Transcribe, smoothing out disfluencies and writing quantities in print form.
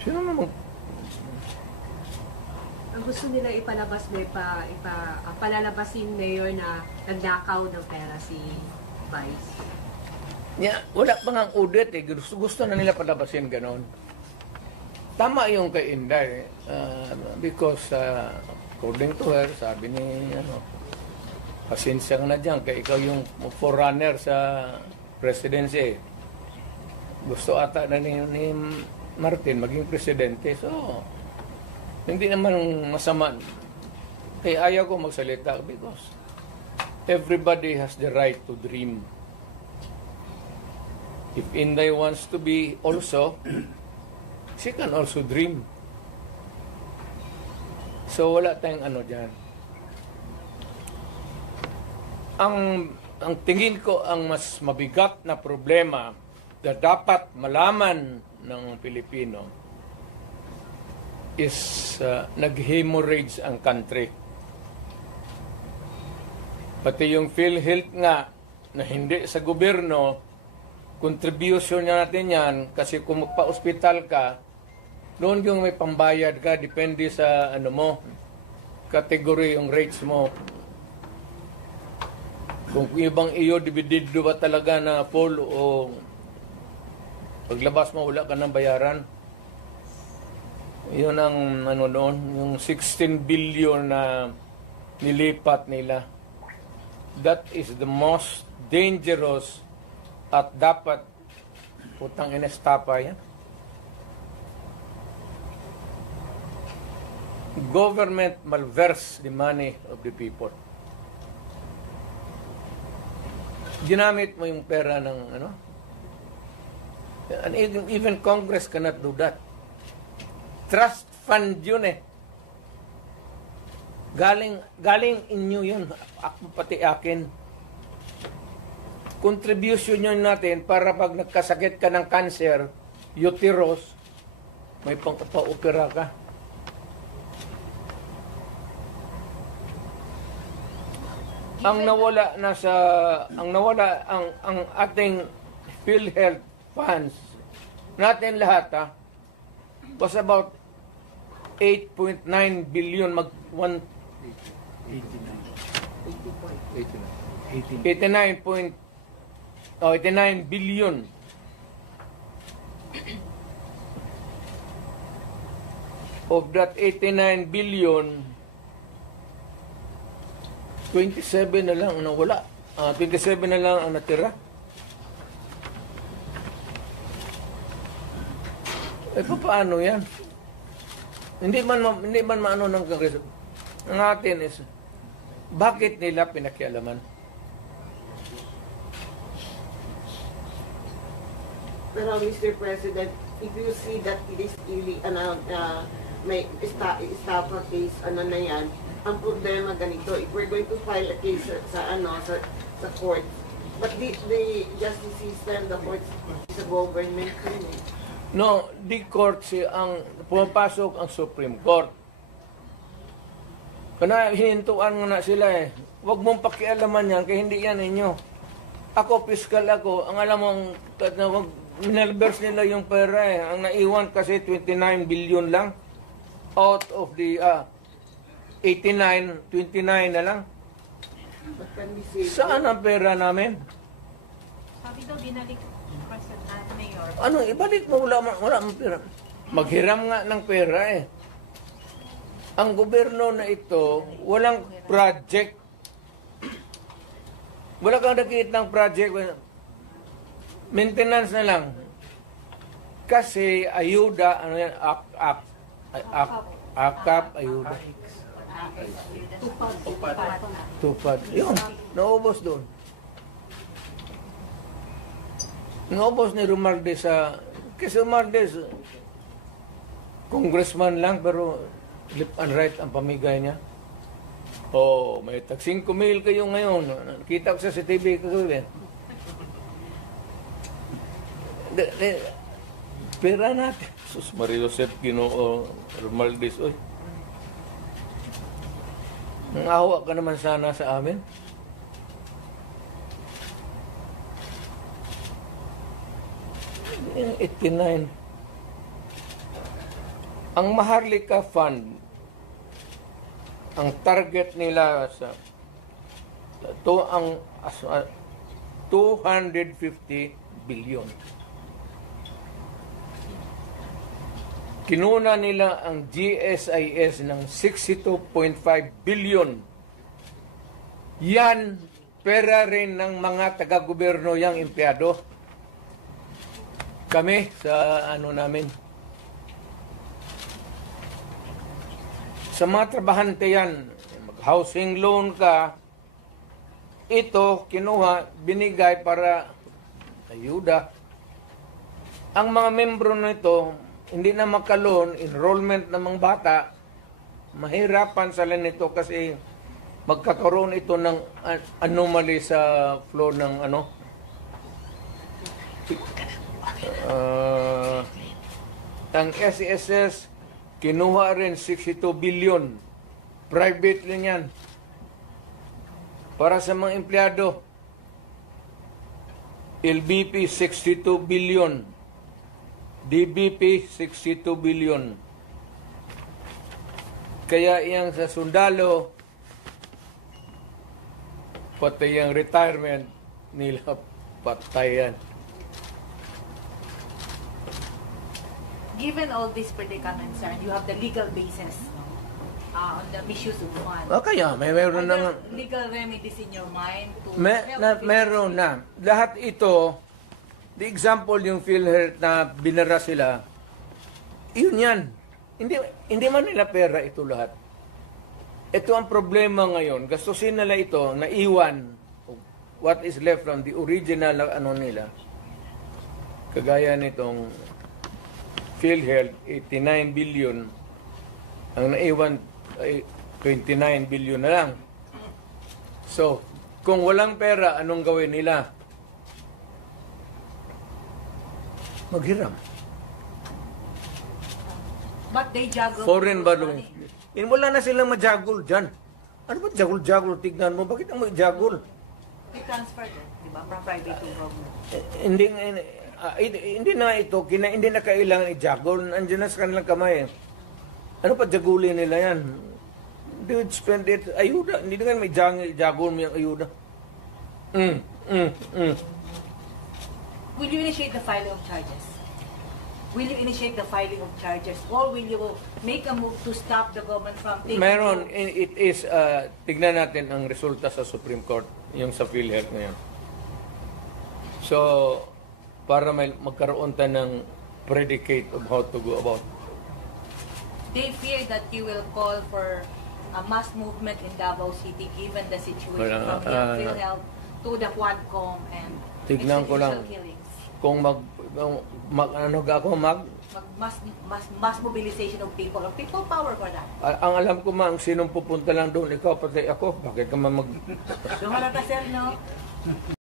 Sino naman? Ang gusto nila ipalabas na palalabasin mayor na nagnakaw ng pera si Vice. Wala pa nga ang audit eh. Gusto na nila palabasin ganon. Tama yung kay Inday. Because according to her, sabi ni pasensya na dyan, kaya ikaw yung forerunner sa presidency. Gusto ata na ni Martin maging presidente. So, hindi naman masama. Kaya ayaw ko magsalita because everybody has the right to dream. If Inday wants to be also, she can also dream. So, wala tayong ano dyan. Ang tingin ko ang mas mabigat na problema na dapat malaman ng Pilipino is nag-hemorrhage ang country. Pati yung PhilHealth nga na hindi sa gobyerno, contribution natin yan kasi kung magpa-hospital ka, doon yung may pambayad ka, depende sa category yung rates mo. Kung ibang iyo, dividido ba talaga na full o paglabas mo, wala ka ng bayaran. Yun ang noon, yung 16 billion na nilipat nila. That is the most dangerous at dapat putang inestapa yan. Government malverse the money of the people. Ginamit mo yung pera ng and even Congress cannot do that. Trust fund yun eh. Galing inyo yun, pati akin. Contribution yun natin para pag nagkasakit ka ng cancer, uterus, may pang-opera ka. Ang ating PhilHealth funds natin lahat was about 8.9 billion 89 billion. Of that 89 billion, 27 na lang ang nawala. 27 na lang ang natira. Paano yan? Hindi man maano ng Kongreso. Ang atin is, bakit nila pinakialaman? Pero Mr. President, if you see that it is really, may estafa case, na yan, ang problema ganito, if we're going to file a case sa court, but the justice system, the courts, is a government thing. No, the court ang pumapasok ang Supreme Court. Kana hinintuan nga na sila eh. Huwag mong pakialaman yan, kaya hindi yan inyo. Ako, fiscal ako, ang alam mong minalverse nila yung pera eh. Ang naiwan kasi 29 billion lang. Out of the 89, 29 na lang. Saan ang pera namin? Sabi daw, binalik Mayor. Ano, ibalik mo, wala ang pera. Maghiram nga ng pera eh. Ang gobyerno na ito, walang project. Wala kang nakikita ng project. Maintenance na lang. Kasi ayuda, akap, ayuda. Tupad. Yun, naubos doon. Naubos ni Romualdez kasi Romualdez, congressman lang, pero left and right ang pamigay niya. May tag 5,000 kayo ngayon. Nakita ko sa TV kagabi. Pera natin. Sus Maria Joseph Ginoo Romualdez, oy. Nangawa ka naman sana sa amin. Yung 89. Ang Maharlika Fund, ang target nila sa to ang 250 billion. Kinuna nila ang GSIS ng 62.5 billion. Yan, pera rin ng mga taga-gobyerno yang empleyado. Kami sa namin. Sa mga trabahante yan, mag-housing loan ka, ito, kinuha, binigay para ayuda. Ang mga membro nito, hindi na makaloon, enrollment ng mga bata, mahirapan sila nito kasi magkakaroon ito ng anomaly sa flow ng ang SESS, kinuha rin 62 billion. Private rin yan. Para sa mga empleyado, LBP 62 billion. DBP 62 billion. Kaya iyang sa sundalo, pati yung retirement nila patayan. Given all these predicaments, sir, you have the legal basis on the misuse of funds. Kaya meron Are na there legal remedies in your mind to meron na. Lahat ito, the example yung PhilHealth na binara sila, yun yan. Hindi man nila pera ito lahat. Ito ang problema ngayon. Gastusin nila ito, naiwan what is left from the original nila. Kagaya nitong PhilHealth, 89 billion. Ang naiwan ay 29 billion na lang. So, kung walang pera, anong gawin nila? Maghiram. But they juggle Foreign those borrowing. money. Wala na silang majagul dyan. Ano ba jagul-jagul? Tignan mo, bakit ang majagul? They transfer them, di ba? From private to government. Hindi na ito, hindi na kailangan i-jagul. Andiyan na sa kanilang kamay. Ano pa jagulin nila yan? They would spend it, ayuda. Hindi na may jagul mo yung ayuda. Will you initiate the filing of charges? Will you initiate the filing of charges? Or will you make a move to stop the government from taking... Meron, it is, tignan natin ang resulta sa Supreme Court, yung sa PhilHealth ngayon. So, para magkaroon tayo ng predicate of how to go about. They fear that you will call for a mass movement in Davao City given the situation from the PhilHealth to the Quadcom and Tignan ko lang. extrajudicial killings. Kung Mass mobilization of people or people power for that. ang alam ko ang sinong pupunta lang doon, ikaw pati ako, bakit ka man Dumarata, sir, no?